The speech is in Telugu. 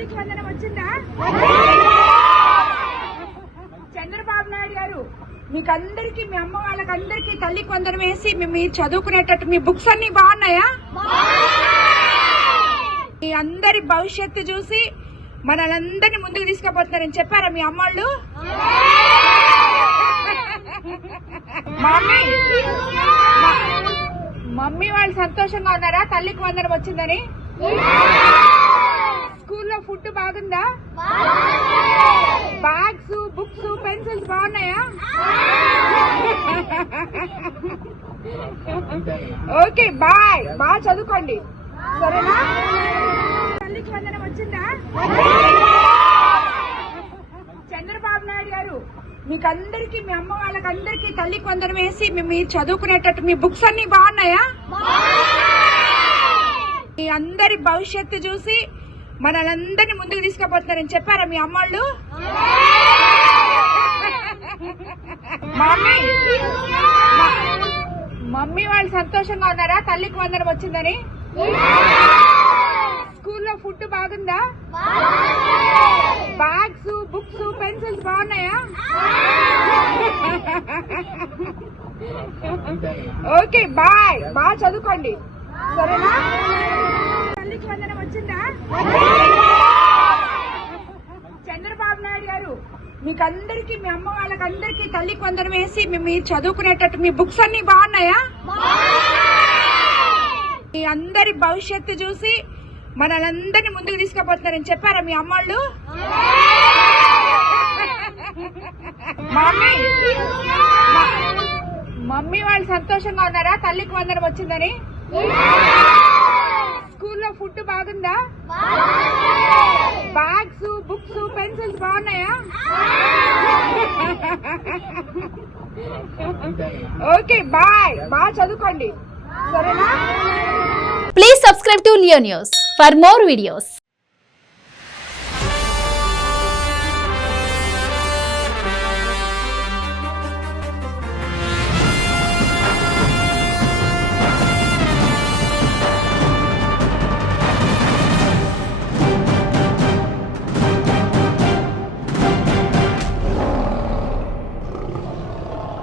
తల్లికి వందనం వచ్చిందా? చంద్రబాబు నాయుడు గారు మీకందరికి, మీ అమ్మ వాళ్ళకందరికి తల్లికి వందనం వేసి మీరు చదువుకునేటట్టు మీ బుక్స్ అన్ని బాగున్నాయా? మీ అందరి భవిష్యత్తు చూసి మనలందరినీ ముందుకు తీసుకుపోతున్నారని చెప్పారా మీ అమ్మోళ్ళు? మమ్మీ వాళ్ళు సంతోషంగా ఉన్నారా తల్లికి వందనం వచ్చిందని? స్కూల్లో ఫుడ్ బాగుందా? బ్యాగ్స్, బుక్స్, పెన్సిల్స్ బాగున్నాయా? ఓకే బాయ్, బాగా చదువుకోండి సరేనా? తల్లికి వందనం వచ్చిందా? చంద్రబాబు నాయుడు గారు మీకందరికి, మీ అమ్మ వాళ్ళకందరికి తల్లికి వందనం వేసి మీరు చదువుకునేటట్టు మీ బుక్స్ అన్ని బాగున్నాయా? మీ అందరి భవిష్యత్తు చూసి మనలందరినీ ముందుకు తీసుకుపోతున్నారని చెప్పారా మీ అమ్మోళ్ళు? మమ్మీ వాళ్ళు సంతోషంగా ఉన్నారా తల్లికి వందనం వచ్చిందని? స్కూల్లో ఫుడ్ బాగుందా? బ్యాగ్స్, బుక్స్, పెన్సిల్స్ బాగున్నాయా? ఓకే బాయ్, బాగా చదువుకోండి సరేనా? తల్లికి వందనం వచ్చిందా? చంద్రబాబు నాయుడు గారు మీకందరికి, మీ అమ్మ వాళ్ళకందరికి తల్లికి వందనం వేసి మీరు చదువుకునేటట్టు మీ బుక్స్ అన్ని బాగున్నాయా? మీ అందరి భవిష్యత్తు చూసి మనలందరినీ ముందుకు తీసుకుపోతున్నారని చెప్పారా మీ అమ్మోళ్ళు? మమ్మీ వాళ్ళు సంతోషంగా ఉన్నారా తల్లికి వందనం వచ్చిందని? స్కూల్లో ఫుడ్ బాగుందా? బ్యాగ్స్, బుక్స్, పెన్సిల్స్ బాగున్నాయా? ఓకే బాయ్, బాగా చదువుకోండి సరేనా? Please subscribe to Leo News for more videos.